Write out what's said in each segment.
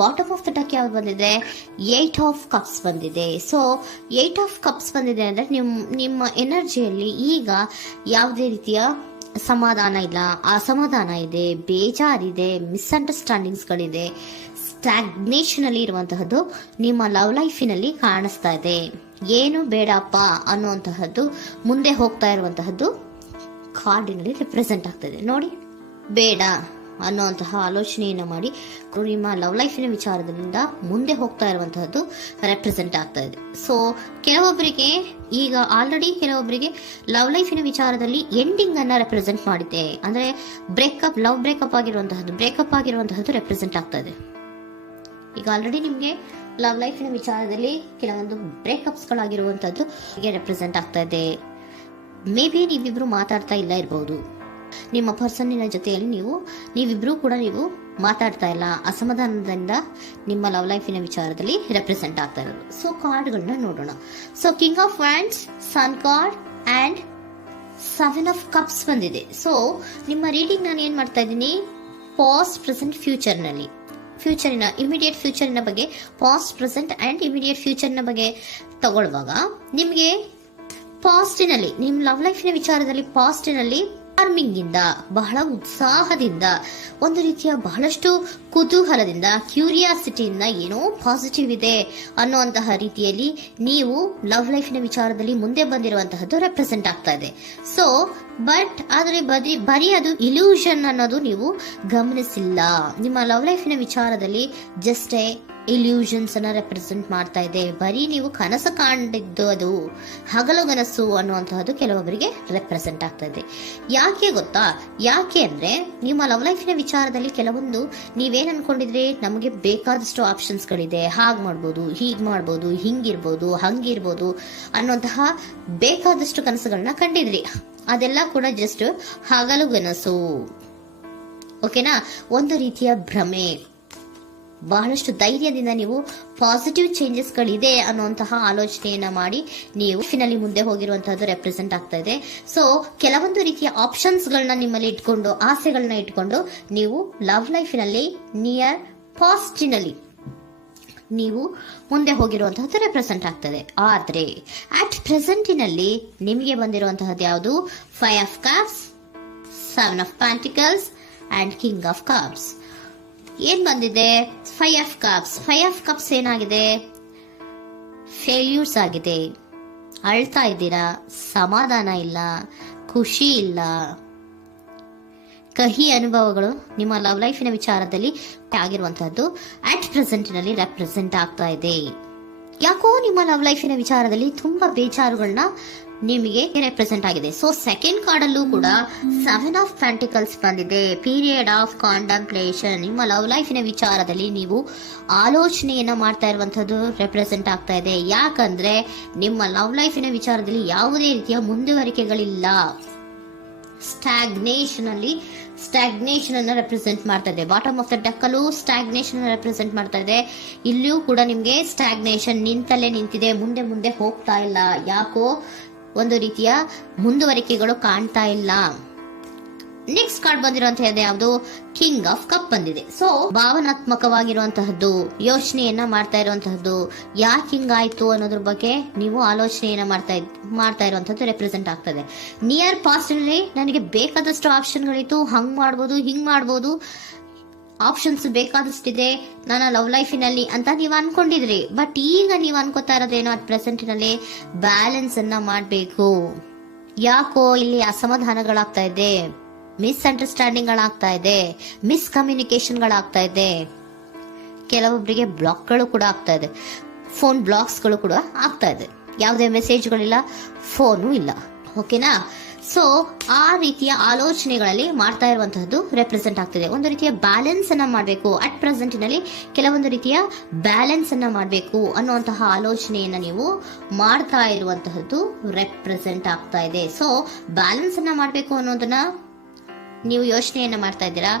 Bottom of the deck ಯಾವ್ದು ಬಂದಿದೆ, 8 of cups ಬಂದಿದೆ. ಸೊ 8 ಆಫ್ ಕಪ್ಸ್ ಬಂದಿದೆ ಅಂದ್ರೆ ನಿಮ್ಮ ಎನರ್ಜಿಯಲ್ಲಿ ಈಗ ಯಾವುದೇ ರೀತಿಯ ಸಮಾಧಾನ ಇಲ್ಲ, ಅಸಮಾಧಾನ ಇದೆ, ಬೇಜಾರಿದೆ, ಮಿಸ್ಅಂಡರ್ಸ್ಟ್ಯಾಂಡಿಂಗ್ಸ್ಗಳಿದೆ, ಸ್ಟಾಗ್ನೇಷನ್ ಅಲ್ಲಿ ಇರುವಂತಹದ್ದು ನಿಮ್ಮ ಲವ್ ಲೈಫಿನಲ್ಲಿ ಕಾಣಿಸ್ತಾ ಇದೆ. ಏನು ಬೇಡಪ್ಪ ಅನ್ನುವಂತಹದ್ದು ಮುಂದೆ ಹೋಗ್ತಾ ಇರುವಂತಹದ್ದು ಕಾರ್ಡಿನಲ್ಲಿ ರೆಪ್ರೆಸೆಂಟ್ ಆಗ್ತದೆ. ನೋಡಿ, ಬೇಡ ಅನ್ನುವಂತಹ ಆಲೋಚನೆಯನ್ನು ಮಾಡಿ ನಿಮ್ಮ ಲವ್ ಲೈಫಿನ ವಿಚಾರದಿಂದ ಮುಂದೆ ಹೋಗ್ತಾ ಇರುವಂತಹದ್ದು ರೆಪ್ರೆಸೆಂಟ್ ಆಗ್ತಾ ಇದೆ. ಸೊ ಕೆಲವೊಬ್ಬರಿಗೆ ಈಗ ಆಲ್ರೆಡಿ ಕೆಲವೊಬ್ಬರಿಗೆ ಲವ್ ಲೈಫಿನ ವಿಚಾರದಲ್ಲಿ ಎಂಡಿಂಗ್ ಅನ್ನ ರೆಪ್ರೆಸೆಂಟ್ ಮಾಡಿದೆ. ಅಂದ್ರೆ ಲವ್ ಬ್ರೇಕಪ್ ಆಗಿರುವಂತಹದ್ದು ರೆಪ್ರೆಸೆಂಟ್ ಆಗ್ತಾ ಇದೆ. ಈಗ ಆಲ್ರೆಡಿ ನಿಮ್ಗೆ ಲವ್ ಲೈಫಿನ ವಿಚಾರದಲ್ಲಿ ಕೆಲವೊಂದು ಬ್ರೇಕಪ್ಸ್ ಗಳಾಗಿರುವಂತದ್ದು ರೆಪ್ರೆಸೆಂಟ್ ಆಗ್ತಾ ಇದೆ. ಮೇ ಬಿ ನೀವಿಬ್ರು ಮಾತಾಡ್ತಾ ಇಲ್ಲ ಇರಬಹುದು, ನಿಮ್ಮ ಪರ್ಸನ್ನಿನ ಜೊತೆಯಲ್ಲಿ ನೀವಿಬ್ರು ಕೂಡ ಮಾತಾಡ್ತಾ ಇಲ್ಲ, ಅಸಮಾಧಾನದಿಂದ ನಿಮ್ಮ ಲವ್ ಲೈಫಿನ ವಿಚಾರದಲ್ಲಿ ರೆಪ್ರೆಸೆಂಟ್ ಆಗ್ತಾ ಇರೋದು. ಸೊ ಕಾರ್ಡ್ಗಳನ್ನ ನೋಡೋಣ. So king of wands, sun card and 7 of cups ಬಂದಿದೆ. ಸೊ ನಿಮ್ಮ ರೀಡಿಂಗ್ ನಾನು ಏನ್ ಮಾಡ್ತಾ ಇದ್ದೀನಿ, ಪಾಸ್ಟ್, ಪ್ರೆಸೆಂಟ್, ಇಮಿಡಿಯೇಟ್ ಫ್ಯೂಚರಿನ ಬಗ್ಗೆ, ಪಾಸ್ಟ್, ಪ್ರೆಸೆಂಟ್ ಅಂಡ್ ಇಮಿಡಿಯೇಟ್ ಫ್ಯೂಚರ್ನ ಬಗ್ಗೆ ತಗೊಳ್ಳುವಾಗ ನಿಮಗೆ ಪಾಸ್ಟಿನಲ್ಲಿ, ನಿಮ್ಮ ಲವ್ ಲೈಫಿನ ವಿಚಾರದಲ್ಲಿ ಪಾಸ್ಟಿನಲ್ಲಿ ಚಾರ್ಮಿಂಗ್ ಇಂದ, ಬಹಳ ಉತ್ಸಾಹದಿಂದ, ಒಂದು ರೀತಿಯ ಬಹಳಷ್ಟು ಕುತೂಹಲದಿಂದ, ಕ್ಯೂರಿಯಾಸಿಟಿಯಿಂದ ಏನೋ ಪಾಸಿಟಿವ್ ಇದೆ ಅನ್ನುವಂತಹ ರೀತಿಯಲ್ಲಿ ನೀವು ಲವ್ ಲೈಫಿನ ವಿಚಾರದಲ್ಲಿ ಮುಂದೆ ಬಂದಿರುವಂತಹದ್ದು ರೆಪ್ರೆಸೆಂಟ್ ಆಗ್ತಾ ಇದೆ. ಸೊ ಆದರೆ ಬರೀ ಅದು ಇಲ್ಯೂಷನ್ ಅನ್ನೋದು ನೀವು ಗಮನಿಸಿಲ್ಲ. ನಿಮ್ಮ ಲವ್ ಲೈಫಿನ ವಿಚಾರದಲ್ಲಿ ಜಸ್ಟ್ ಇಲ್ಯೂಷನ್ಸ್ ಅನ್ನ ರೆಪ್ರೆಸೆಂಟ್ ಮಾಡ್ತಾ ಇದೆ. ಬರೀ ನೀವು ಕನಸು ಕಾಣಿದ್ದು ಅದು ಹಗಲುಗನಸು ಅನ್ನುವಂತಹದ್ದು ಕೆಲವೊಬ್ಬರಿಗೆ ರೆಪ್ರೆಸೆಂಟ್ ಆಗ್ತಾ ಇದೆ. ಯಾಕೆ ಗೊತ್ತಾ? ಯಾಕೆ ಅಂದ್ರೆ ನಿಮ್ಮ ಲವ್ ಲೈಫಿನ ವಿಚಾರದಲ್ಲಿ ಕೆಲವೊಂದು ನೀವೇನ್ ಅನ್ಕೊಂಡಿದ್ರೆ, ನಮಗೆ ಬೇಕಾದಷ್ಟು ಆಪ್ಷನ್ಸ್ ಗಳಿದೆ, ಹಾಗ್ ಮಾಡ್ಬೋದು, ಹೀಗ್ ಮಾಡ್ಬೋದು, ಹಿಂಗಿರ್ಬೋದು, ಹಂಗಿರ್ಬೋದು ಅನ್ನುವಂತಹ ಬೇಕಾದಷ್ಟು ಕನಸುಗಳನ್ನ ಕಂಡಿದ್ರಿ. ಅದೆಲ್ಲ ಕೂಡ ಜಸ್ಟ್ ಹಗಲುಗನಸು. ಓಕೆನಾ? ಒಂದು ರೀತಿಯ ಭ್ರಮೆ. ಬಹಳಷ್ಟು ಧೈರ್ಯದಿಂದ ನೀವು ಪಾಸಿಟಿವ್ ಚೇಂಜಸ್ ಗಳಿದೆ ಅನ್ನುವಂತಹ ಆಲೋಚನೆಯನ್ನ ಮಾಡಿ ನೀವು ಫಿನಲ್ಲಿ ಮುಂದೆ ಹೋಗಿರುವಂತಹದ್ದು ರೆಪ್ರೆಸೆಂಟ್ ಆಗ್ತಾ ಇದೆ. ಸೊ ಕೆಲವೊಂದು ರೀತಿಯ ಆಪ್ಷನ್ಸ್ ಗಳನ್ನ ನಿಮ್ಮಲ್ಲಿ ಇಟ್ಕೊಂಡು, ಆಸೆಗಳನ್ನ ಇಟ್ಕೊಂಡು ನೀವು ಲವ್ ಲೈಫಿನಲ್ಲಿ ನಿಯರ್ ಪಾಸ್ಟಿನಲ್ಲಿ ನೀವು ಮುಂದೆ ಹೋಗಿರುವಂತಹದ್ದು ರೆಪ್ರೆಸೆಂಟ್ ಆಗ್ತದೆ. ಆದ್ರೆ ಅಟ್ ಪ್ರೆಸೆಂಟಿನಲ್ಲಿ ನಿಮಗೆ ಬಂದಿರುವಂತಹದ್ದು ಯಾವುದು? 5 of cups, 7 of pentacles and king of cups. ಏನ್ ಬಂದಿದೆ? 5 ಆಫ್ ಕಪ್ಸ್. 5 ಆಫ್ ಕಪ್ಸ್ ಏನಾಗಿದೆ? ಫೇಲ್ಯೂರ್ಸ್ ಆಗಿದೆ, ಅಳ್ತಾ ಇದ್ದೀರಾ, ಸಮಾಧಾನ ಇಲ್ಲ, ಖುಷಿ ಇಲ್ಲ, ಕಹಿ ಅನುಭವಗಳು ನಿಮ್ಮ ಲವ್ ಲೈಫಿನ ವಿಚಾರದಲ್ಲಿ ಆಗಿರುವಂತಹದ್ದು ಅಟ್ ಪ್ರೆಸೆಂಟಿನಲ್ಲಿ ರೆಪ್ರೆಸೆಂಟ್ ಆಗ್ತಾ ಇದೆ. ಯಾಕೋ ನಿಮ್ಮ ಲವ್ ಲೈಫಿನ ವಿಚಾರದಲ್ಲಿ ತುಂಬಾ ಬೇಜಾರುಗಳನ್ನ ನಿಮಗೆ ರೆಪ್ರೆಸೆಂಟ್ ಆಗಿದೆ. ಸೊ ಸೆಕೆಂಡ್ ಕಾರ್ಡ್ ಅಲ್ಲೂ ಕೂಡ 7 ಆಫ್ ಪ್ಯಾಂಟಿಕಲ್ಸ್ ಬಂದಿದೆ. Period of contemplation. ನಿಮ್ಮ ಲವ್ ಲೈಫಿನ ವಿಚಾರದಲ್ಲಿ ನೀವು ಆಲೋಚನೆಯನ್ನ ಮಾಡ್ತಾ ಇರುವಂತದ್ದು ರೆಪ್ರೆಸೆಂಟ್ ಆಗ್ತಾ ಇದೆ. ಯಾಕಂದ್ರೆ ನಿಮ್ಮ ಲವ್ ಲೈಫಿನ ವಿಚಾರದಲ್ಲಿ ಯಾವುದೇ ರೀತಿಯ ಮುಂದುವರಿಕೆಗಳಿಲ್ಲ. ಸ್ಟಾಗ್ನೇಷನ್ ಅನ್ನ ರೆಪ್ರೆಸೆಂಟ್ ಮಾಡ್ತಾ ಇದೆ. ಬಾಟಮ್ ಆಫ್ ದ ಡೆಕ್ ಅಲ್ಲೂ ಸ್ಟಾಗ್ನೇಷನ್ ರೆಪ್ರೆಸೆಂಟ್ ಮಾಡ್ತಾ ಇದೆ. ಇಲ್ಲಿಯೂ ಕೂಡ ನಿಮ್ಗೆ ಸ್ಟಾಗ್ನೇಷನ್, ನಿಂತಲ್ಲೇ ನಿಂತಿದೆ, ಮುಂದೆ ಹೋಗ್ತಾ ಇಲ್ಲ. ಯಾಕೋ ಒಂದು ರೀತಿಯ ಮುಂದುವರಿಕೆಗಳು ಕಾಣ್ತಾ ಇಲ್ಲ. ನೆಕ್ಸ್ಟ್ ಕಾರ್ಡ್ ಬಂದಿರುವಂತಹದ್ದು ಯಾವುದು? ಕಿಂಗ್ ಆಫ್ ಕಪ್ ಬಂದಿದೆ. ಸೊ ಭಾವನಾತ್ಮಕವಾಗಿರುವಂತಹದ್ದು, ಯೋಚನೆಯನ್ನ ಮಾಡ್ತಾ ಇರುವಂತಹದ್ದು, ಯಾಕೆ ಹಿಂಗಾಯ್ತು ಅನ್ನೋದ್ರ ಬಗ್ಗೆ ನೀವು ಆಲೋಚನೆಯನ್ನ ಮಾಡ್ತಾ ಇರುವಂತಹದ್ದು ರೆಪ್ರೆಸೆಂಟ್ ಆಗ್ತದೆ. ನಿಯರ್ ಪಾಸ್ಟ್ ನಲ್ಲಿ ನನಗೆ ಬೇಕಾದಷ್ಟು ಆಪ್ಷನ್ಗಳಿತ್ತು, ಹಂಗ್ ಮಾಡ್ಬೋದು, ಹಿಂಗ್ ಮಾಡ್ಬೋದು, ಆಪ್ಷನ್ಸ್ ಬೇಕಾದಷ್ಟಿದೆ ನನ್ನ ಲವ್ ಲೈಫಿನಲ್ಲಿ ಅಂತ ನೀವು ಅನ್ಕೊಂಡಿದ್ರಿ. ಬಟ್ ಈಗ ನೀವು ಅನ್ಕೋತಾ ಇರೋದೇನೋ ಅಟ್ ಪ್ರೆಸೆಂಟಿನಲ್ಲಿ ಬ್ಯಾಲೆನ್ಸ್ ಅನ್ನ ಮಾಡಬೇಕು. ಯಾಕೋ ಇಲ್ಲಿ ಅಸಮಾಧಾನಗಳಾಗ್ತಾ ಇದೆ, ಮಿಸ್ಅಂಡರ್ಸ್ಟ್ಯಾಂಡಿಂಗ್ ಗಳಾಗ್ತಾ ಇದೆ, ಮಿಸ್ಕಮ್ಯುನಿಕೇಶನ್ ಗಳಾಗ್ತಾ ಇದೆ. ಕೆಲವೊಬ್ಬರಿಗೆ ಬ್ಲಾಕ್ಗಳು ಕೂಡ ಆಗ್ತಾ ಇದೆ, ಫೋನ್ ಬ್ಲಾಕ್ಸ್ಗಳು ಕೂಡ ಆಗ್ತಾ ಇದೆ. ಯಾವುದೇ ಮೆಸೇಜ್ಗಳಿಲ್ಲ, ಫೋನು ಇಲ್ಲ. ಓಕೆನಾ? ಸೊ ಆ ರೀತಿಯ ಆಲೋಚನೆಗಳಲ್ಲಿ ಮಾಡ್ತಾ ಇರುವಂತಹದ್ದು ರೆಪ್ರೆಸೆಂಟ್ ಆಗ್ತಿದೆ. ಒಂದು ರೀತಿಯ ಬ್ಯಾಲೆನ್ಸ್ ಅನ್ನ ಮಾಡಬೇಕು. ಅಟ್ ಪ್ರೆಸೆಂಟಿನಲ್ಲಿ ಕೆಲವೊಂದು ರೀತಿಯ ಬ್ಯಾಲೆನ್ಸ್ ಅನ್ನ ಮಾಡಬೇಕು ಅನ್ನುವಂತಹ ಆಲೋಚನೆಯನ್ನ ನೀವು ಮಾಡ್ತಾ ಇರುವಂತಹದ್ದು ರೆಪ್ರೆಸೆಂಟ್ ಆಗ್ತಾ ಇದೆ. ಸೊ ಬ್ಯಾಲೆನ್ಸ್ ಅನ್ನ ಮಾಡಬೇಕು ಅನ್ನೋದನ್ನ ನೀವು ಯೋಚನೆಯನ್ನ ಮಾಡ್ತಾ ಇದ್ದೀರಾ.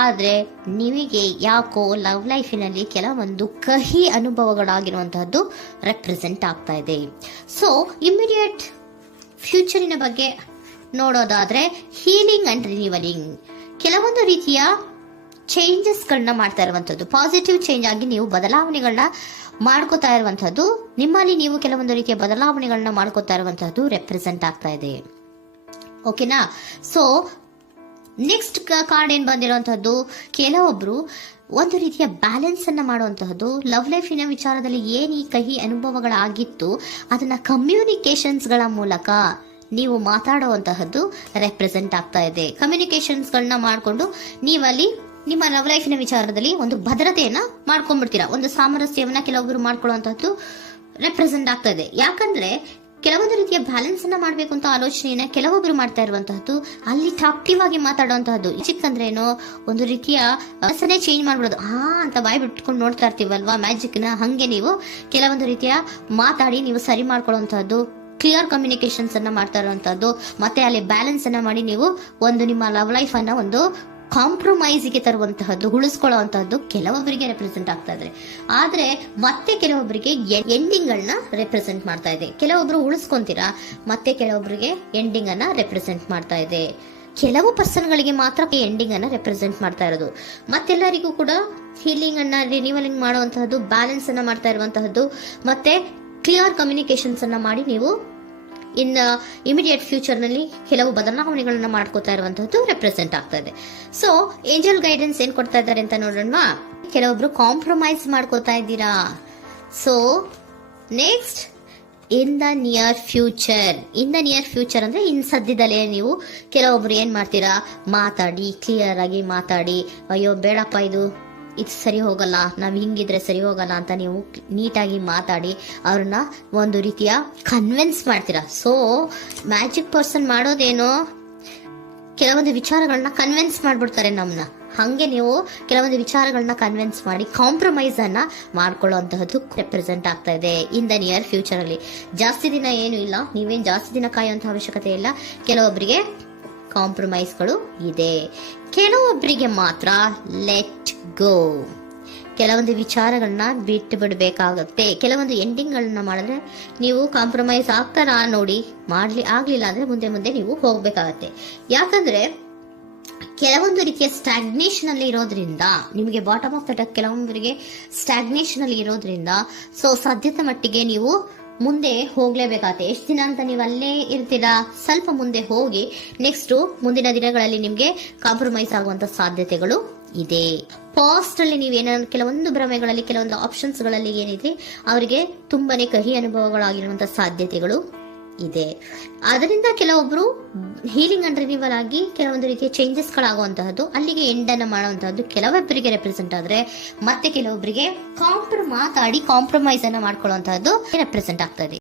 ಆದ್ರೆ ನಿಮಗೆ ಯಾಕೋ ಲವ್ ಲೈಫಿನಲ್ಲಿ ಕೆಲವೊಂದು ಕಹಿ ಅನುಭವಗಳಾಗಿರುವಂತಹದ್ದು ರೆಪ್ರೆಸೆಂಟ್ ಆಗ್ತಾ ಇದೆ. ಸೊ ಇಮಿಡಿಯೇಟ್ ಫ್ಯೂಚರಿನ ಬಗ್ಗೆ ನೋಡೋದಾದ್ರೆ ಹೀಲಿಂಗ್ ಅಂಡ್ ರಿನಿವಲಿಂಗ್, ಕೆಲವೊಂದು ರೀತಿಯ ಚೇಂಜಸ್ಗಳನ್ನ ಮಾಡ್ತಾ ಇರುವಂತದ್ದು, ಪಾಸಿಟಿವ್ ಚೇಂಜ್ ಆಗಿ ನೀವು ಬದಲಾವಣೆಗಳನ್ನ ಮಾಡ್ಕೋತಾ ಇರುವಂತದ್ದು, ನಿಮ್ಮಲ್ಲಿ ನೀವು ಕೆಲವೊಂದು ರೀತಿಯ ಬದಲಾವಣೆಗಳನ್ನ ಮಾಡ್ಕೋತಾ ಇರುವಂತದ್ದು ರೆಪ್ರೆಸೆಂಟ್ ಆಗ್ತಾ ಇದೆ. ಓಕೆನಾ? ಸೊ ನೆಕ್ಸ್ಟ್ ಕಾರ್ಡ್ ಏನ್ ಬಂದಿರುವಂತದ್ದು, ಕೆಲವೊಬ್ರು ಒಂದು ರೀತಿಯ ಬ್ಯಾಲೆನ್ಸ್ ಅನ್ನ ಮಾಡುವಂತಹದ್ದು, ಲವ್ ಲೈಫಿನ ವಿಚಾರದಲ್ಲಿ ಏನ್ ಈ ಕಹಿ ಅನುಭವಗಳಾಗಿತ್ತು ಅದನ್ನ ಕಮ್ಯುನಿಕೇಶನ್ಸ್ ಗಳ ಮೂಲಕ ನೀವು ಮಾತಾಡುವಂತಹದ್ದು ರೆಪ್ರೆಸೆಂಟ್ ಆಗ್ತಾ ಇದೆ. ಕಮ್ಯುನಿಕೇಶನ್ಸ್ ಗಳನ್ನ ಮಾಡಿಕೊಂಡು ನೀವಲ್ಲಿ ನಿಮ್ಮ ಲವ್ ಲೈಫಿನ ವಿಚಾರದಲ್ಲಿ ಒಂದು ಭದ್ರತೆಯನ್ನ ಮಾಡ್ಕೊಂಡ್ಬಿಡ್ತೀರಾ, ಒಂದು ಸಾಮರಸ್ಯವನ್ನ ಕೆಲವೊಬ್ರು ಮಾಡ್ಕೊಳ್ಳುವಂತಹದ್ದು ರೆಪ್ರೆಸೆಂಟ್ ಆಗ್ತಾ ಇದೆ. ಯಾಕಂದ್ರೆ ಕೆಲವೊಂದು ರೀತಿಯ ಬ್ಯಾಲೆನ್ಸ್ ಅನ್ನ ಮಾಡ್ಬೇಕು ಅಂತ ಆಲೋಚನೆಯನ್ನ ಕೆಲವೊಬ್ರು ಮಾಡ್ತಾ ಇರುವಂತಹದ್ದು, ಅಲ್ಲಿ ಟಾಕ್ಟಿವ್ ಆಗಿ ಮಾತಾಡುವಂತಹದ್ದು. ಚಿಕ್ಕಂದ್ರೇನೋ ಒಂದು ರೀತಿಯ ಹೆಸರೇ ಚೇಂಜ್ ಮಾಡ್ಬಿಡೋದು, ಅಂತ ಬಾಯಿ ಬಿಟ್ಕೊಂಡು ನೋಡ್ತಾ ಇರ್ತೀವಲ್ವಾ ಮ್ಯಾಜಿಕ್ ನ, ಹಂಗೆ ನೀವು ಕೆಲವೊಂದು ರೀತಿಯ ಮಾತಾಡಿ ನೀವು ಸರಿ ಮಾಡ್ಕೊಳ್ಳುವಂತಹದ್ದು, ಕ್ಲಿಯರ್ ಕಮ್ಯುನಿಕೇಶನ್ಸ್ ಅನ್ನ ಮಾಡ್ತಾ ಇರುವಂತಹದ್ದು, ಮತ್ತೆ ಅಲ್ಲಿ ಬ್ಯಾಲೆನ್ಸ್ ಅನ್ನ ಮಾಡಿ ನೀವು ಒಂದು ನಿಮ್ಮ ಲವ್ ಲೈಫ್ ಅನ್ನ ಒಂದು ಕಾಂಪ್ರಮೈಸ್ಗೆ ತರುವಂತಹದ್ದು, ಉಳಿಸ್ಕೊಳ್ಳುವಂತಹದ್ದು ಕೆಲವೊಬ್ಬರಿಗೆ ರೆಪ್ರೆಸೆಂಟ್ ಆಗ್ತಾ ಇದೆ. ಆದ್ರೆ ಮತ್ತೆ ಕೆಲವೊಬ್ಬರಿಗೆ ಎಂಡಿಂಗ್ ಗಳನ್ನ ರೆಪ್ರೆಸೆಂಟ್ ಮಾಡ್ತಾ ಇದೆ. ಕೆಲವೊಬ್ರು ಉಳಿಸ್ಕೊಂತೀರಾ, ಮತ್ತೆ ಕೆಲವೊಬ್ಬರಿಗೆ ಎಂಡಿಂಗ್ ಅನ್ನ ರೆಪ್ರೆಸೆಂಟ್ ಮಾಡ್ತಾ ಇದೆ. ಕೆಲವು ಪರ್ಸನ್ಗಳಿಗೆ ಮಾತ್ರ ಎಂಡಿಂಗ್ ಅನ್ನ ರೆಪ್ರೆಸೆಂಟ್ ಮಾಡ್ತಾ ಇರೋದು, ಮತ್ತೆಲ್ಲರಿಗೂ ಕೂಡ ಹೀಲಿಂಗ್ ಅನ್ನ ರಿನಿವಲಿಂಗ್ ಮಾಡುವಂತಹದ್ದು, ಬ್ಯಾಲೆನ್ಸ್ ಅನ್ನ ಮಾಡ್ತಾ ಇರುವಂತಹದ್ದು, ಮತ್ತೆ ಕ್ಲಿಯರ್ ಕಮ್ಯುನಿಕೇಶನ್ಸ್ ಅನ್ನ ಮಾಡಿ ನೀವು ಇಮಿಡಿಯೇಟ್ ಫ್ಯೂಚರ್ ನಲ್ಲಿ ಕೆಲವು ಬದಲಾವಣೆಗಳನ್ನ ಮಾಡ್ಕೋತಾ ಇರುವಂತಹದ್ದು ರೆಪ್ರೆಸೆಂಟ್ ಆಗ್ತಾ ಇದೆ. ಸೊ ಏಂಜಲ್ ಗೈಡೆನ್ಸ್ ಏನ್ ಕೊಡ್ತಾ ಇದ್ದಾರೆ ಅಂತ ನೋಡೋಣ. ಕೆಲವೊಬ್ರು ಕಾಂಪ್ರಮೈಸ್ ಮಾಡ್ಕೋತಾ ಇದ್ದೀರಾ. So next, in the near future ಅಂದ್ರೆ ಇನ್ ಸದ್ಯದಲ್ಲೇ ನೀವು ಕೆಲವೊಬ್ರು ಏನ್ ಮಾಡ್ತೀರಾ, ಮಾತಾಡಿ ಕ್ಲಿಯರ್ ಆಗಿ ಮಾತಾಡಿ, ಅಯ್ಯೋ ಬೇಡಪ್ಪ ಇದು ಸರಿ ಹೋಗಲ್ಲ, ನಾವ್ ಹಿಂಗಿದ್ರೆ ಸರಿ ಹೋಗಲ್ಲ ಅಂತ ನೀವು ನೀಟಾಗಿ ಮಾತಾಡಿ ಅವ್ರನ್ನ ಒಂದು ರೀತಿಯ ಕನ್ವಿನ್ಸ್ ಮಾಡ್ತೀರಾ. ಸೊ ಮ್ಯಾಜಿಕ್ ಪರ್ಸನ್ ಮಾಡೋದೇನೋ ಕೆಲವೊಂದು ವಿಚಾರಗಳನ್ನ ಕನ್ವಿನ್ಸ್ ಮಾಡ್ಬಿಡ್ತಾರೆ ನಮ್ನ, ಹಂಗೆ ನೀವು ಕೆಲವೊಂದು ವಿಚಾರಗಳನ್ನ ಕನ್ವಿನ್ಸ್ ಮಾಡಿ ಕಾಂಪ್ರಮೈಸ್ ಅನ್ನ ಮಾಡ್ಕೊಳ್ಳುವಂತಹದ್ದು ರೆಪ್ರೆಸೆಂಟ್ ಆಗ್ತಾ ಇದೆ ಇನ್ ದ ನಿಯರ್ ಫ್ಯೂಚರ್ ಅಲ್ಲಿ. ಜಾಸ್ತಿ ದಿನ ಏನು ಇಲ್ಲ, ನೀವೇನ್ ಜಾಸ್ತಿ ದಿನ ಕಾಯುವಂತ ಅವಶ್ಯಕತೆ ಇಲ್ಲ. ಕೆಲವೊಬ್ಬರಿಗೆ ಕಾಂಪ್ರಮೈಸ್ಗಳು ಇದೆ, ಕೆಲವೊಬ್ಬರಿಗೆ ಮಾತ್ರ ಲೆಟ್ ಗೋ, ಕೆಲವೊಂದು ವಿಚಾರಗಳನ್ನ ಬಿಟ್ಟು ಬಿಡಬೇಕಾಗುತ್ತೆ. ಕೆಲವೊಂದು ಎಂಡಿಂಗ್ ಗಳನ್ನ ಮಾಡಿದ್ರೆ ನೀವು ಕಾಂಪ್ರಮೈಸ್ ಆಗ್ತಾರಾ ನೋಡಿ, ಆಗ್ಲಿಲ್ಲ ಅಂದ್ರೆ ಮುಂದೆ ನೀವು ಹೋಗ್ಬೇಕಾಗತ್ತೆ. ಯಾಕಂದ್ರೆ ಕೆಲವೊಂದು ರೀತಿಯ ಸ್ಟಾಗ್ನೇಷನ್ ಅಲ್ಲಿ ಇರೋದ್ರಿಂದ, ನಿಮಗೆ ಬಾಟಮ್ ಆಫ್ ದ ಡೆಕ್ ಕೆಲವೊಬ್ಬರಿಗೆ ಸ್ಟಾಗ್ನೇಷನ್ ಅಲ್ಲಿ ಇರೋದ್ರಿಂದ, ಸೊ ಸಾಧ್ಯತೆ ಮಟ್ಟಿಗೆ ನೀವು ಮುಂದೆ ಹೋಗ್ಲೇಬೇಕಾಗತ್ತೆ. ಎಷ್ಟು ದಿನ ಅಂತ ನೀವು ಅಲ್ಲೇ ಇರ್ತೀರಾ, ಸ್ವಲ್ಪ ಮುಂದೆ ಹೋಗಿ ನೆಕ್ಸ್ಟ್ ಮುಂದಿನ ದಿನಗಳಲ್ಲಿ ನಿಮ್ಗೆ ಕಾಂಪ್ರಮೈಸ್ ಆಗುವಂತ ಸಾಧ್ಯತೆಗಳು ಇದೆ. ಪಾಸ್ಟ್ ಅಲ್ಲಿ ನೀವೇನ ಕೆಲವೊಂದು ಭ್ರಮೆಗಳಲ್ಲಿ, ಕೆಲವೊಂದು ಆಪ್ಷನ್ಸ್ ಗಳಲ್ಲಿ ಏನಿದೆ ಅವರಿಗೆ ತುಂಬಾನೇ ಕಹಿ ಅನುಭವಗಳಾಗಿರುವಂತಹ ಸಾಧ್ಯತೆಗಳು ಇದೆ. ಅದರಿಂದ ಕೆಲವೊಬ್ರು ಹೀಲಿಂಗ್ ಅಂಡ್ ರಿನಿವಲ್ ಆಗಿ ಕೆಲವೊಂದು ರೀತಿಯ ಚೇಂಜಸ್ ಗಳಾಗುವಂತಹದ್ದು, ಅಲ್ಲಿಗೆ ಎಂಡ್ ಅನ್ನ ಮಾಡುವಂತಹದ್ದು ಕೆಲವೊಬ್ಬರಿಗೆ ರೆಪ್ರೆಸೆಂಟ್ ಆದ್ರೆ, ಮತ್ತೆ ಕೆಲವೊಬ್ಬರಿಗೆ ಮಾತಾಡಿ ಕಾಂಪ್ರಮೈಸ್ ಅನ್ನ ಮಾಡ್ಕೊಳ್ಳುವಂತಹದ್ದು ರೆಪ್ರೆಸೆಂಟ್ ಆಗ್ತಾ ಇದೆ.